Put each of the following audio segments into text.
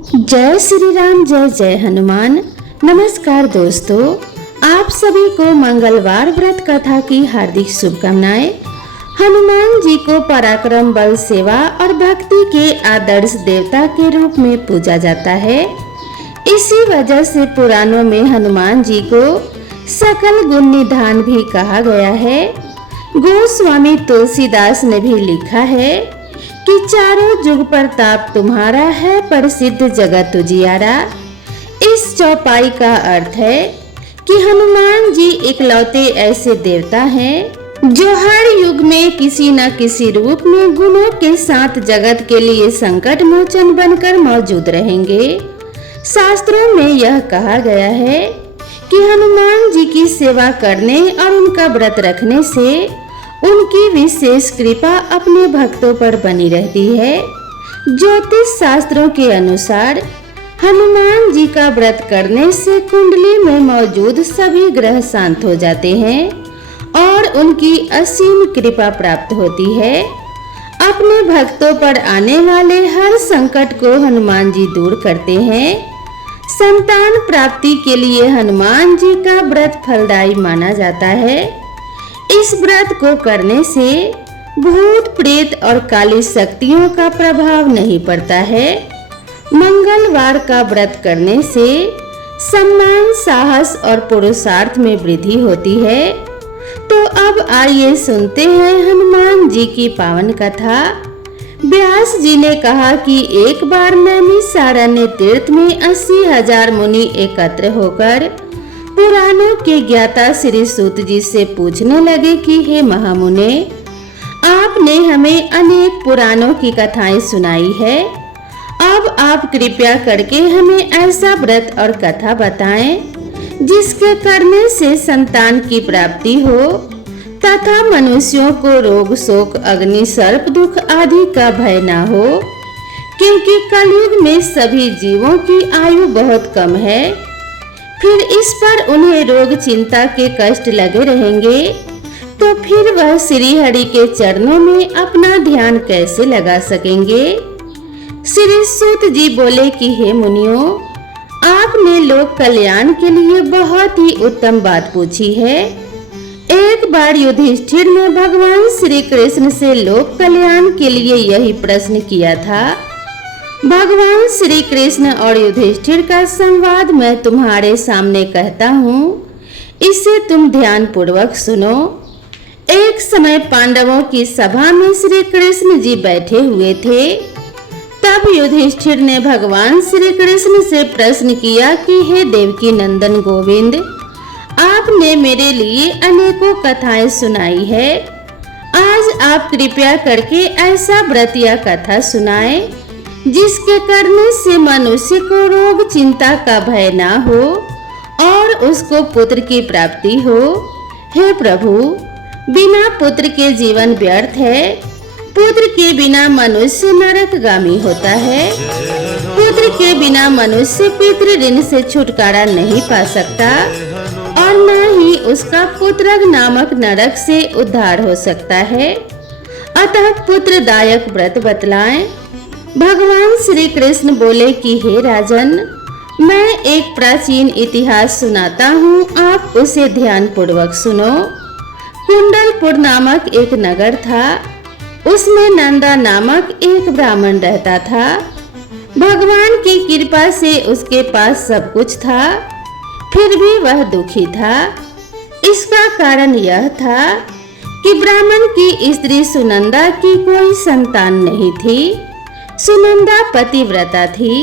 जय श्री राम, जय जय हनुमान। नमस्कार दोस्तों, आप सभी को मंगलवार व्रत कथा की हार्दिक शुभकामनाएं। हनुमान जी को पराक्रम, बल, सेवा और भक्ति के आदर्श देवता के रूप में पूजा जाता है। इसी वजह से पुराणों में हनुमान जी को सकल गुण निधान भी कहा गया है। गोस्वामी तुलसीदास ने भी लिखा है कि चारों जुग प्रताप तुम्हारा है, प्रसिद्ध जगत उजियारा। इस चौपाई का अर्थ है कि हनुमान जी इकलौते ऐसे देवता हैं जो हर युग में किसी न किसी रूप में गुणों के साथ जगत के लिए संकट मोचन बनकर मौजूद रहेंगे। शास्त्रों में यह कहा गया है कि हनुमान जी की सेवा करने और उनका व्रत रखने से उनकी विशेष कृपा अपने भक्तों पर बनी रहती है। ज्योतिष शास्त्रों के अनुसार हनुमान जी का व्रत करने से कुंडली में मौजूद सभी ग्रह शांत हो जाते हैं और उनकी असीम कृपा प्राप्त होती है। अपने भक्तों पर आने वाले हर संकट को हनुमान जी दूर करते हैं। संतान प्राप्ति के लिए हनुमान जी का व्रत फलदायी माना जाता है। इस व्रत को करने से भूत, प्रेत और काली शक्तियों का प्रभाव नहीं पड़ता है। मंगलवार का व्रत करने से सम्मान, साहस और पुरुषार्थ में वृद्धि होती है। तो अब आइए सुनते हैं हनुमान जी की पावन कथा। व्यास जी ने कहा कि एक बार नैमिषारण्य तीर्थ में 80,000 मुनि एकत्र होकर पुराणों के ज्ञाता श्री सूत जी से पूछने लगे कि हे महामुने, आपने हमें अनेक पुराणों की कथाएं सुनाई है। अब आप कृपया करके हमें ऐसा व्रत और कथा बताएं जिसके करने से संतान की प्राप्ति हो तथा मनुष्यों को रोग, शोक, अग्नि, सर्प, दुख आदि का भय ना हो, क्योंकि कलयुग में सभी जीवों की आयु बहुत कम है। फिर इस पर उन्हें रोग, चिंता के कष्ट लगे रहेंगे, तो फिर वह श्री हरि के चरणों में अपना ध्यान कैसे लगा सकेंगे। श्री सूत जी बोले कि हे मुनियों, आपने लोक कल्याण के लिए बहुत ही उत्तम बात पूछी है। एक बार युधिष्ठिर ने भगवान श्री कृष्ण से लोक कल्याण के लिए यही प्रश्न किया था। भगवान श्री कृष्ण और युधिष्ठिर का संवाद मैं तुम्हारे सामने कहता हूँ, इसे तुम ध्यान पूर्वक सुनो। एक समय पांडवों की सभा में श्री कृष्ण जी बैठे हुए थे। तब युधिष्ठिर ने भगवान श्री कृष्ण से प्रश्न किया कि हे देवकी नंदन गोविंद, आपने मेरे लिए अनेकों कथाएं सुनाई है। आज आप कृपया करके ऐसा व्रत या कथा सुनाएं जिसके करने से मनुष्य को रोग, चिंता का भय ना हो और उसको पुत्र की प्राप्ति हो। हे प्रभु, बिना पुत्र के जीवन व्यर्थ है। पुत्र के बिना मनुष्य नरकगामी होता है। पुत्र के बिना मनुष्य पितृ ऋण से छुटकारा नहीं पा सकता और न ही उसका पुत्रग नामक नरक से उद्धार हो सकता है। अतः पुत्रदायक व्रत बतलाएं। भगवान श्री कृष्ण बोले कि हे राजन, मैं एक प्राचीन इतिहास सुनाता हूँ, आप उसे ध्यान पूर्वक सुनो। कुंडलपुर नामक एक नगर था। उसमें नंदा नामक एक ब्राह्मण रहता था। भगवान की कृपा से उसके पास सब कुछ था, फिर भी वह दुखी था। इसका कारण यह था कि ब्राह्मण की स्त्री सुनंदा की कोई संतान नहीं थी। सुनंदा पतिव्रता थी,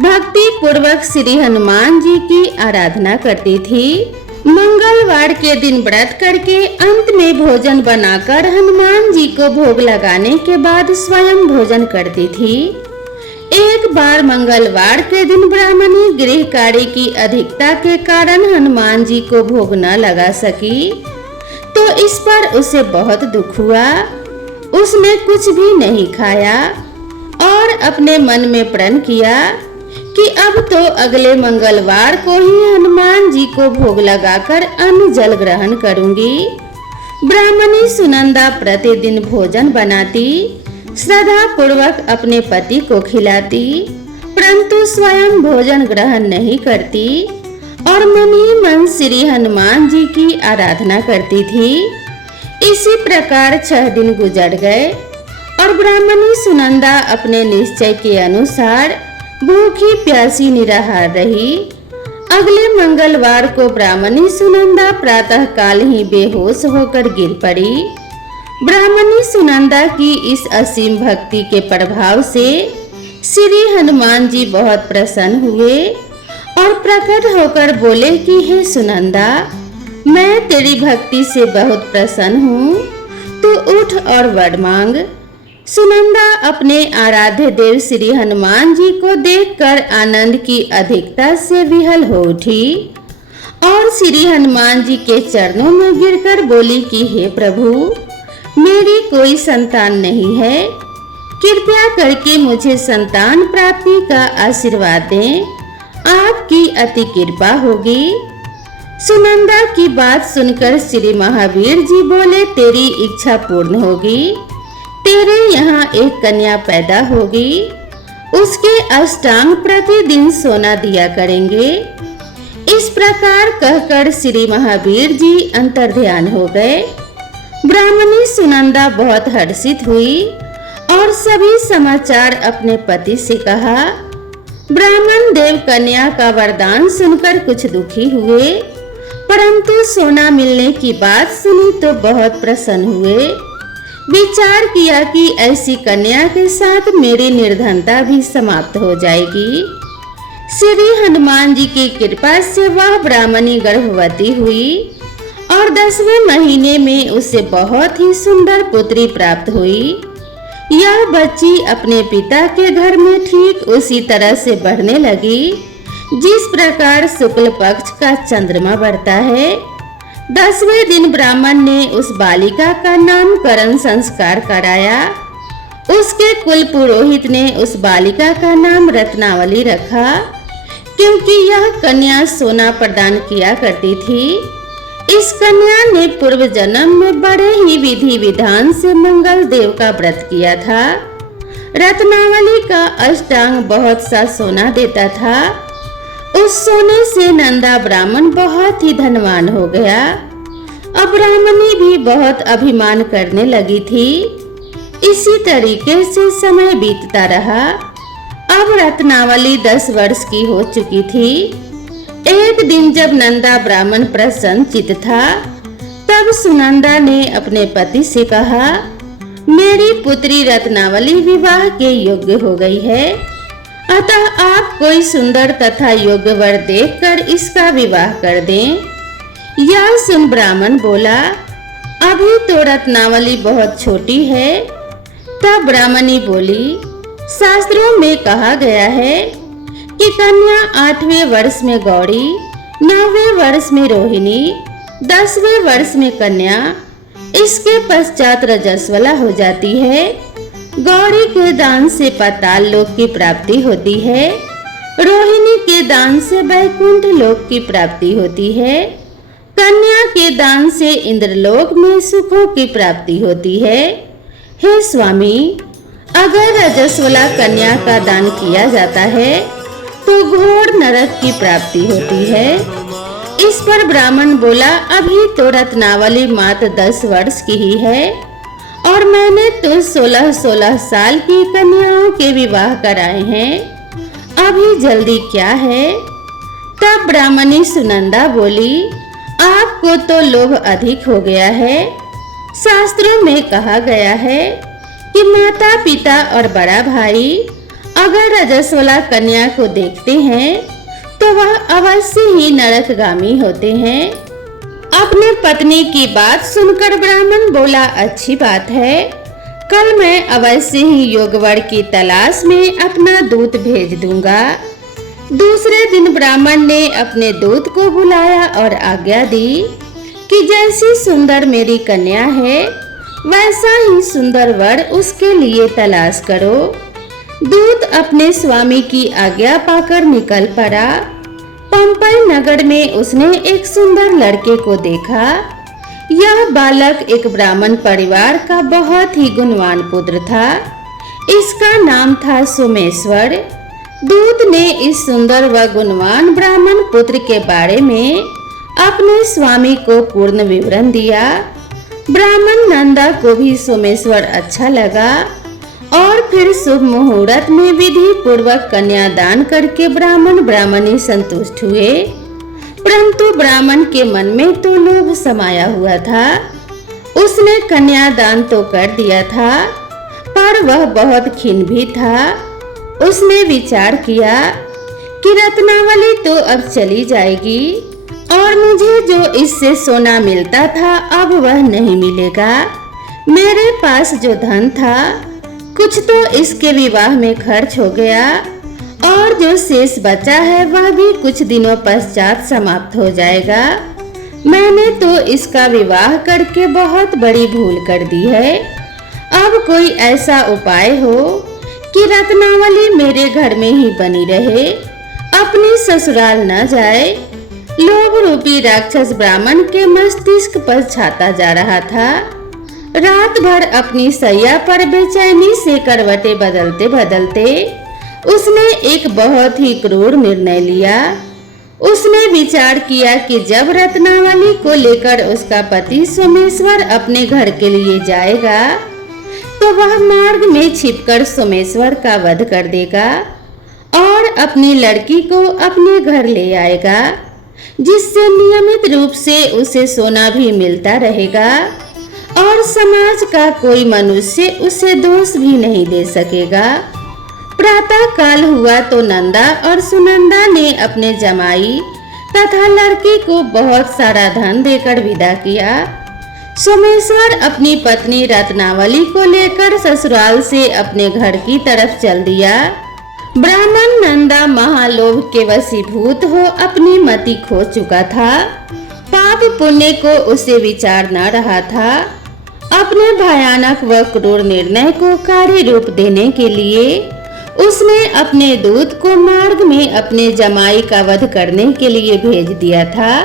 भक्ति पूर्वक श्री हनुमान जी की आराधना करती थी। मंगलवार के दिन व्रत करके अंत में भोजन बनाकर हनुमान जी को भोग लगाने के बाद स्वयं भोजन करती थी। एक बार मंगलवार के दिन ब्राह्मणी गृह कार्य की अधिकता के कारण हनुमान जी को भोग न लगा सकी, तो इस पर उसे बहुत दुख हुआ। उसने कुछ भी नहीं खाया और अपने मन में प्रण किया कि अब तो अगले मंगलवार को ही हनुमान जी को भोग लगाकर अन्न जल ग्रहण करूंगी। ब्राह्मणी सुनंदा प्रतिदिन भोजन बनाती, श्रद्धा पूर्वक अपने पति को खिलाती परंतु स्वयं भोजन ग्रहण नहीं करती और मन ही मन श्री हनुमान जी की आराधना करती थी। इसी प्रकार 6 दिन गुजर गए और ब्राह्मणी सुनंदा अपने निश्चय के अनुसार भूखी प्यासी निराहार रही। अगले मंगलवार को ब्राह्मणी सुनंदा प्रातः काल ही बेहोश होकर गिर पड़ी। ब्राह्मणी सुनंदा की इस असीम भक्ति के प्रभाव से श्री हनुमान जी बहुत प्रसन्न हुए और प्रकट होकर बोले कि हे सुनंदा, मैं तेरी भक्ति से बहुत प्रसन्न हूँ, तू उठ और वर मांग। सुनंदा अपने आराध्य देव श्री हनुमान जी को देखकर आनंद की अधिकता से विहल हो उठी और श्री हनुमान जी के चरणों में गिरकर बोली कि हे प्रभु, मेरी कोई संतान नहीं है, कृपया करके मुझे संतान प्राप्ति का आशीर्वाद दें, आपकी अति कृपा होगी। सुनंदा की बात सुनकर श्री महावीर जी बोले, तेरी इच्छा पूर्ण होगी, तेरे यहाँ एक कन्या पैदा होगी, उसके अष्टांग प्रतिदिन सोना दिया करेंगे। इस प्रकार कहकर श्री महावीर जी अंतर्ध्यान हो गए। ब्राह्मणी सुनंदा बहुत हर्षित हुई और सभी समाचार अपने पति से कहा। ब्राह्मण देव कन्या का वरदान सुनकर कुछ दुखी हुए, परंतु सोना मिलने की बात सुनी तो बहुत प्रसन्न हुए। विचार किया कि ऐसी कन्या के साथ मेरी निर्धनता भी समाप्त हो जाएगी। श्री हनुमान जी की कृपा से वह ब्राह्मणी गर्भवती हुई और 10वें महीने में उसे बहुत ही सुंदर पुत्री प्राप्त हुई। यह बच्ची अपने पिता के घर में ठीक उसी तरह से बढ़ने लगी जिस प्रकार शुक्ल पक्ष का चंद्रमा बढ़ता है। 10वें दिन ब्राह्मण ने उस बालिका का नामकरण संस्कार कराया। उसके कुल पुरोहित ने उस बालिका का नाम रत्नावली रखा, क्योंकि यह कन्या सोना प्रदान किया करती थी। इस कन्या ने पूर्व जन्म में बड़े ही विधि विधान से मंगल देव का व्रत किया था। रत्नावली का अष्टांग बहुत सा सोना देता था। उस सोने से नंदा ब्राह्मण बहुत ही धनवान हो गया। अब ब्राह्मणी भी बहुत अभिमान करने लगी थी। इसी तरीके से समय बीतता रहा। अब रत्नावली 10 वर्ष की हो चुकी थी। एक दिन जब नंदा ब्राह्मण प्रसन्न चित्त था, तब सुनंदा ने अपने पति से कहा, मेरी पुत्री रत्नावली विवाह के योग्य हो गई है, अतः आप कोई सुंदर तथा योग्य वर देखकर इसका विवाह कर दें। यह सुन ब्राह्मण बोला, अभी तो रत्नावली बहुत छोटी है। तब ब्राह्मणी बोली, शास्त्रों में कहा गया है कि कन्या 8वें वर्ष में गौरी, 9वें वर्ष में रोहिणी, 10वें वर्ष में कन्या, इसके पश्चात रजस्वला हो जाती है। गौरी के दान से पाताल लोक की प्राप्ति होती है, रोहिणी के दान से वैकुंठ लोक की प्राप्ति होती है, कन्या के दान से इंद्रलोक में सुखों की प्राप्ति होती है। हे स्वामी, अगर रजस्वला कन्या का दान किया जाता है तो घोर नरक की प्राप्ति होती है। इस पर ब्राह्मण बोला, अभी तो रत्नावली मात्र 10 वर्ष की ही है और मैंने तो 16-16 साल की कन्याओं के विवाह कराए हैं, अभी जल्दी क्या है। तब ब्राह्मणी सुनंदा बोली, आपको तो लोभ अधिक हो गया है। शास्त्रों में कहा गया है कि माता पिता और बड़ा भाई अगर रजस्वला कन्या को देखते हैं तो वह अवश्य ही नरकगामी होते हैं। अपने पत्नी की बात सुनकर ब्राह्मण बोला, अच्छी बात है, कल मैं अवश्य ही योगवर की तलाश में अपना दूत भेज दूंगा। दूसरे दिन ब्राह्मण ने अपने दूत को बुलाया और आज्ञा दी कि जैसी सुंदर मेरी कन्या है वैसा ही सुंदर वर उसके लिए तलाश करो। दूत अपने स्वामी की आज्ञा पाकर निकल पड़ा। पंपई नगर में उसने एक सुंदर लड़के को देखा। यह बालक एक ब्राह्मण परिवार का बहुत ही गुणवान पुत्र था। इसका नाम था सोमेश्वर। दूत ने इस सुंदर व गुणवान ब्राह्मण पुत्र के बारे में अपने स्वामी को पूर्ण विवरण दिया। ब्राह्मण नंदा को भी सोमेश्वर अच्छा लगा और फिर शुभ मुहूर्त में विधि पूर्वक कन्यादान करके ब्राह्मण ब्राह्मणी संतुष्ट हुए। परंतु ब्राह्मण के मन में तो लोभ समाया हुआ था। उसने कन्यादान तो कर दिया था, पर वह बहुत खिन्न भी था। उसने विचार किया कि रत्नावली तो अब चली जाएगी और मुझे जो इससे सोना मिलता था अब वह नहीं मिलेगा। मेरे पास जो धन था कुछ तो इसके विवाह में खर्च हो गया और जो शेष बचा है वह भी कुछ दिनों पश्चात समाप्त हो जाएगा। मैंने तो इसका विवाह करके बहुत बड़ी भूल कर दी है। अब कोई ऐसा उपाय हो कि रत्नावली मेरे घर में ही बनी रहे, अपनी ससुराल न जाए। लोभ रूपी राक्षस ब्राह्मण के मस्तिष्क पर छाता जा रहा था। रात भर अपनी सैया पर बेचैनी से करवटें बदलते बदलते उसने एक बहुत ही क्रूर निर्णय लिया। उसने विचार किया कि जब रत्नावली को लेकर उसका पति सोमेश्वर अपने घर के लिए जाएगा तो वह मार्ग में छिपकर सोमेश्वर का वध कर देगा और अपनी लड़की को अपने घर ले आएगा, जिससे नियमित रूप से उसे सोना भी मिलता रहेगा और समाज का कोई मनुष्य उसे दोष भी नहीं दे सकेगा। प्रातः काल हुआ तो नंदा और सुनंदा ने अपने जमाई तथा लड़की को बहुत सारा धन देकर विदा किया। सोमेश्वर अपनी पत्नी रत्नावली को लेकर ससुराल से अपने घर की तरफ चल दिया। ब्राह्मण नंदा महालोभ के वशीभूत हो अपनी मति खो चुका था। पाप पुण्य को उसे विचार न रहा था। अपने भयानक व क्रूर निर्णय को कार्य रूप देने के लिए उसने अपने दूत को मार्ग में अपने जमाई का वध करने के लिए भेज दिया था,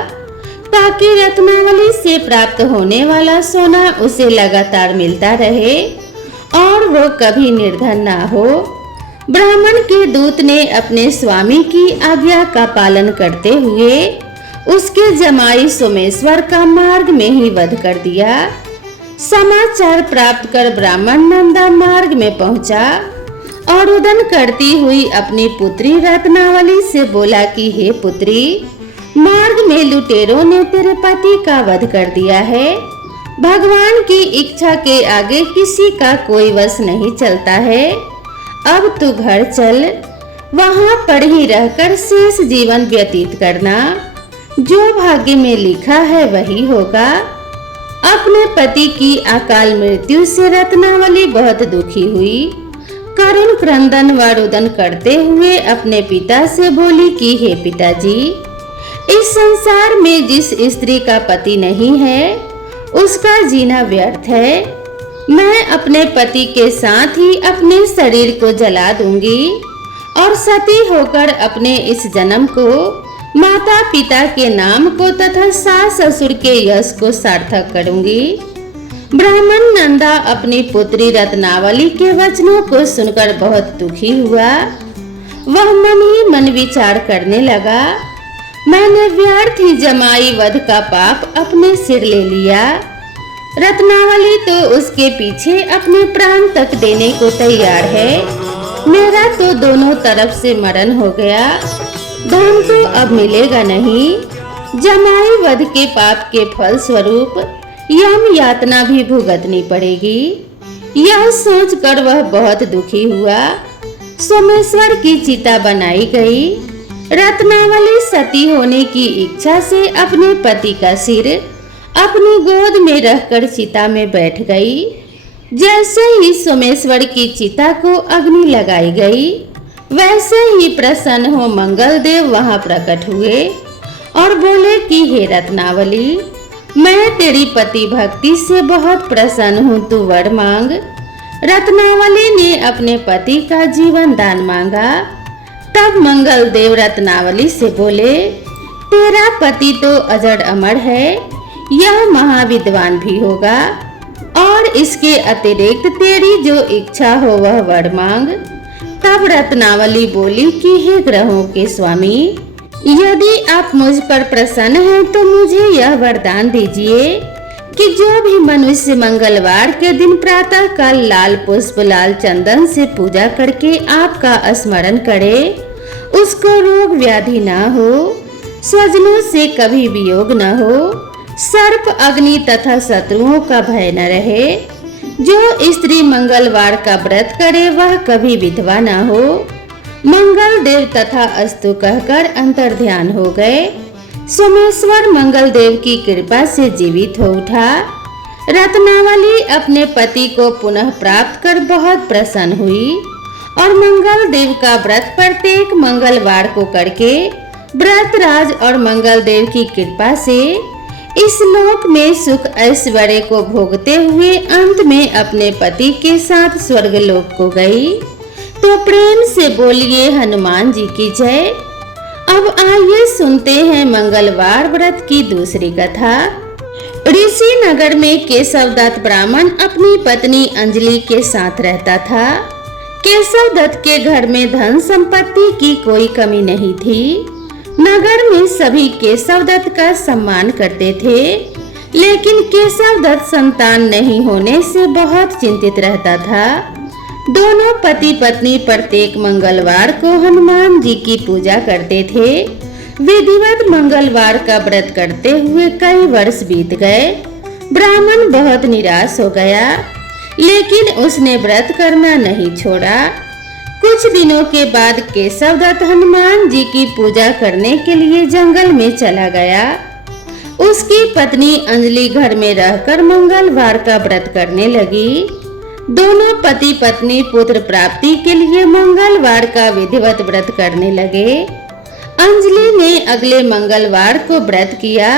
ताकि रत्नावली से प्राप्त होने वाला सोना उसे लगातार मिलता रहे और वो कभी निर्धन ना हो। ब्राह्मण के दूत ने अपने स्वामी की आज्ञा का पालन करते हुए उसके जमाई सोमेश्वर का मार्ग में ही वध कर दिया। समाचार प्राप्त कर ब्राह्मण नंदा मार्ग में पहुंचा और रुदन करती हुई अपनी पुत्री रत्नावली से बोला कि हे पुत्री, मार्ग में लुटेरों ने तेरे पति का वध कर दिया है। भगवान की इच्छा के आगे किसी का कोई वश नहीं चलता है। अब तू घर चल, वहां पर ही रहकर शेष जीवन व्यतीत करना। जो भाग्य में लिखा है वही होगा। अपने पति की अकाल मृत्यु से रत्नावली बहुत दुखी हुई। करुण क्रंदन व रुदन करते हुए अपने पिता से बोली कि हे पिताजी, इस संसार में जिस स्त्री का पति नहीं है उसका जीना व्यर्थ है। मैं अपने पति के साथ ही अपने शरीर को जला दूंगी और सती होकर अपने इस जन्म को, माता पिता के नाम को तथा सास ससुर के यश को सार्थक करूंगी। ब्राह्मण नंदा अपनी पुत्री रत्नावली के वचनों को सुनकर बहुत दुखी हुआ। वह मन ही मन विचार करने लगा, मैंने व्यर्थ ही जमाई वध का पाप अपने सिर ले लिया। रत्नावली तो उसके पीछे अपने प्राण तक देने को तैयार है। मेरा तो दोनों तरफ से मरण हो गया। धन तो अब मिलेगा नहीं। जमाई वध के पाप के फल स्वरूप यम यातना भी भुगतनी पड़ेगी। यह सोचकर वह बहुत दुखी हुआ। सोमेश्वर की चिता बनाई गई। रत्नावली सती होने की इच्छा से अपने पति का सिर अपनी गोद में रखकर चिता में बैठ गई। जैसे ही सोमेश्वर की चिता को अग्नि लगाई गई, वैसे ही प्रसन्न हो मंगल देव वहां प्रकट हुए और बोले कि हे रत्नावली, मैं तेरी पति भक्ति से बहुत प्रसन्न हूँ, तू वर मांग। रत्नावली ने अपने पति का जीवन दान मांगा। तब मंगल देव रत्नावली से बोले, तेरा पति तो अजर अमर है, यह महाविद्वान भी होगा और इसके अतिरिक्त तेरी जो इच्छा हो वह वर मांग। तब रत्नावली बोली कि हे ग्रहों के स्वामी, यदि आप मुझ पर प्रसन्न हैं तो मुझे यह वरदान दीजिए कि जो भी मनुष्य मंगलवार के दिन प्रातः काल लाल पुष्प लाल चंदन से पूजा करके आपका स्मरण करे, उसको रोग व्याधि न हो, स्वजनों से कभी वियोग न हो, सर्प अग्नि तथा शत्रुओं का भय न रहे। जो स्त्री मंगलवार का व्रत करे वह कभी विधवा न हो। मंगल देव तथा अस्तु कहकर अंतर्ध्यान हो गए। सोमेश्वर मंगल देव की कृपा से जीवित हो उठा। रत्नावली अपने पति को पुनः प्राप्त कर बहुत प्रसन्न हुई और मंगल देव का व्रत प्रत्येक मंगलवार को करके व्रतराज और मंगल देव की कृपा से इस लोक में सुख ऐश्वर्य को भोगते हुए अंत में अपने पति के साथ स्वर्ग लोक को गई। तो प्रेम से बोलिए हनुमान जी की जय। अब आइए सुनते हैं मंगलवार व्रत की दूसरी कथा। ऋषि नगर में केशवदत्त ब्राह्मण अपनी पत्नी अंजलि के साथ रहता था। केशवदत्त के घर में धन संपत्ति की कोई कमी नहीं थी। नगर में सभी केशवदत्त का सम्मान करते थे, लेकिन केशवदत्त संतान नहीं होने से बहुत चिंतित रहता था। दोनों पति पत्नी प्रत्येक मंगलवार को हनुमान जी की पूजा करते थे। विधिवत मंगलवार का व्रत करते हुए कई वर्ष बीत गए। ब्राह्मण बहुत निराश हो गया, लेकिन उसने व्रत करना नहीं छोड़ा। कुछ दिनों के बाद केशवदत्त हनुमान जी की पूजा करने के लिए जंगल में चला गया। उसकी पत्नी अंजलि घर में रहकर मंगलवार का व्रत करने लगी। दोनों पति पत्नी पुत्र प्राप्ति के लिए मंगलवार का विधिवत व्रत करने लगे। अंजलि ने अगले मंगलवार को व्रत किया,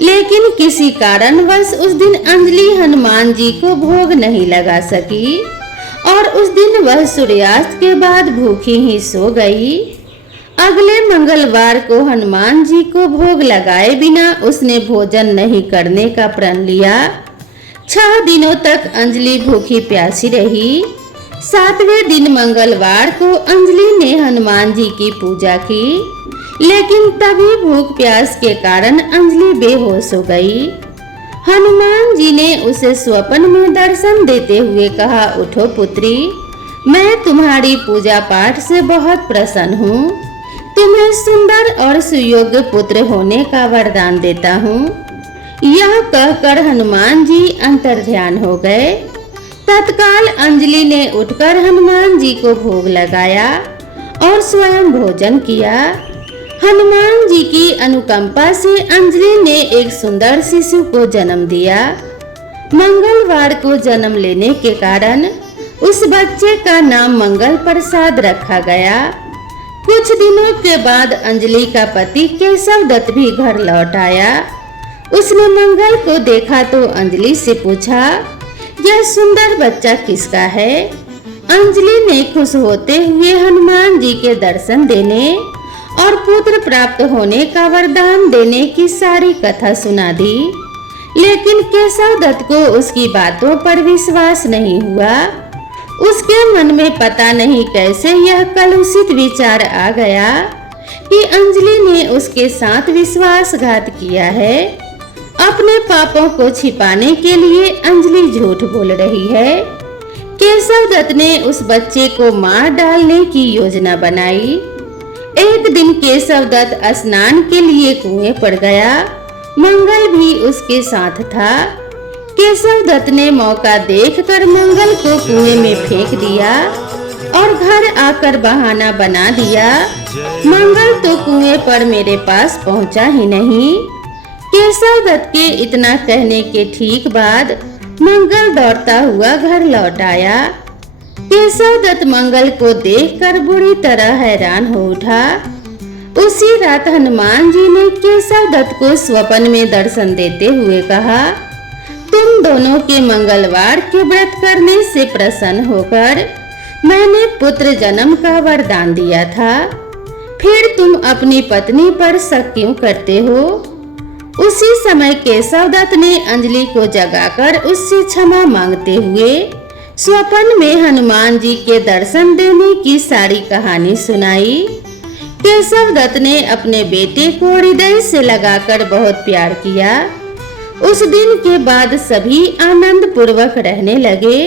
लेकिन किसी कारणवश उस दिन अंजलि हनुमान जी को भोग नहीं लगा सकी और उस दिन वह सूर्यास्त के बाद भूखी ही सो गई। अगले मंगलवार को हनुमान जी को भोग लगाए बिना उसने भोजन नहीं करने का प्रण लिया। 6 दिनों तक अंजलि भूखी प्यासी रही। 7वें दिन मंगलवार को अंजलि ने हनुमान जी की पूजा की, लेकिन तभी भूख प्यास के कारण अंजलि बेहोश हो गई। हनुमान जी ने उसे स्वप्न में दर्शन देते हुए कहा, उठो पुत्री, मैं तुम्हारी पूजा पाठ से बहुत प्रसन्न हूँ। तुम्हें सुंदर और सुयोग्य पुत्र होने का वरदान देता हूँ। यह कहकर हनुमान जी अंतर्ध्यान हो गए। तत्काल अंजलि ने उठकर हनुमान जी को भोग लगाया और स्वयं भोजन किया। हनुमान जी की अनुकंपा से अंजलि ने एक सुंदर शिशु को जन्म दिया। मंगलवार को जन्म लेने के कारण उस बच्चे का नाम मंगल प्रसाद रखा गया। कुछ दिनों के बाद अंजलि का पति केशवदत्त भी घर लौट आया। उसने मंगल को देखा तो अंजलि से पूछा, यह सुंदर बच्चा किसका है? अंजलि ने खुश होते हुए हनुमान जी के दर्शन देने और पुत्र प्राप्त होने का वरदान देने की सारी कथा सुना दी, लेकिन केशवदत्त को उसकी बातों पर विश्वास नहीं हुआ। उसके मन में पता नहीं कैसे यह कलुषित विचार आ गया कि अंजलि ने उसके साथ विश्वासघात किया है। अपने पापों को छिपाने के लिए अंजलि झूठ बोल रही है। केशवदत्त ने उस बच्चे को मार डालने की योजना बनाई। एक दिन केशवदत्त स्नान के लिए कुएं पर गया। मंगल भी उसके साथ था। केशवदत्त ने मौका देखकर मंगल को कुएं में फेंक दिया और घर आकर बहाना बना दिया, मंगल तो कुएं पर मेरे पास पहुंचा ही नहीं। केशवदत्त के इतना कहने के ठीक बाद मंगल दौड़ता हुआ घर लौट आया। केशवदत्त मंगल को देखकर बुरी तरह हैरान हो उठा। उसी रात हनुमान जी ने केशवदत्त को स्वप्न में दर्शन देते हुए कहा, तुम दोनों के मंगलवार के व्रत करने से प्रसन्न होकर मैंने पुत्र जन्म का वरदान दिया था, फिर तुम अपनी पत्नी पर शक क्यों करते हो? उसी समय केशवदत्त ने अंजलि को जगाकर उससे क्षमा मांगते हुए स्वप्न में हनुमान जी के दर्शन देने की सारी कहानी सुनाई। केशव दत्त ने अपने बेटे को हृदय से लगाकर बहुत प्यार किया। उस दिन के बाद सभी आनंद पूर्वक रहने लगे।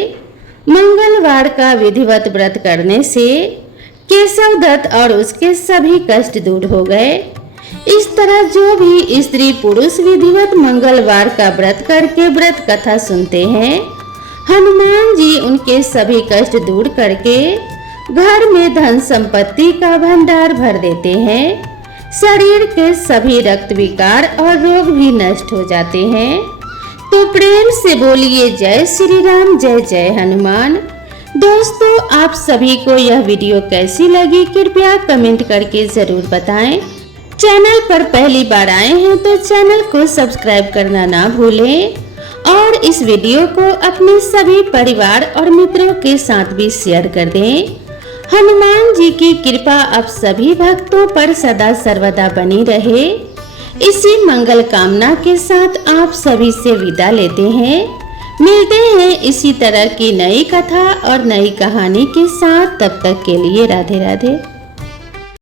मंगलवार का विधिवत व्रत करने से केशव दत्त और उसके सभी कष्ट दूर हो गए। इस तरह जो भी स्त्री पुरुष विधिवत मंगलवार का व्रत करके व्रत कथा सुनते हैं, हनुमान जी उनके सभी कष्ट दूर करके घर में धन संपत्ति का भंडार भर देते हैं। शरीर के सभी रक्त विकार और रोग भी नष्ट हो जाते हैं। तो प्रेम से बोलिए जय श्री राम, जय जय हनुमान। दोस्तों, आप सभी को यह वीडियो कैसी लगी कृपया कमेंट करके जरूर बताएं। चैनल पर पहली बार आए हैं तो चैनल को सब्सक्राइब करना ना भूलें और इस वीडियो को अपने सभी परिवार और मित्रों के साथ भी शेयर कर दें। हनुमान जी की कृपा आप सभी भक्तों पर सदा सर्वदा बनी रहे। इसी मंगल कामना के साथ आप सभी से विदा लेते हैं। मिलते हैं इसी तरह की नई कथा और नई कहानी के साथ। तब तक के लिए राधे राधे।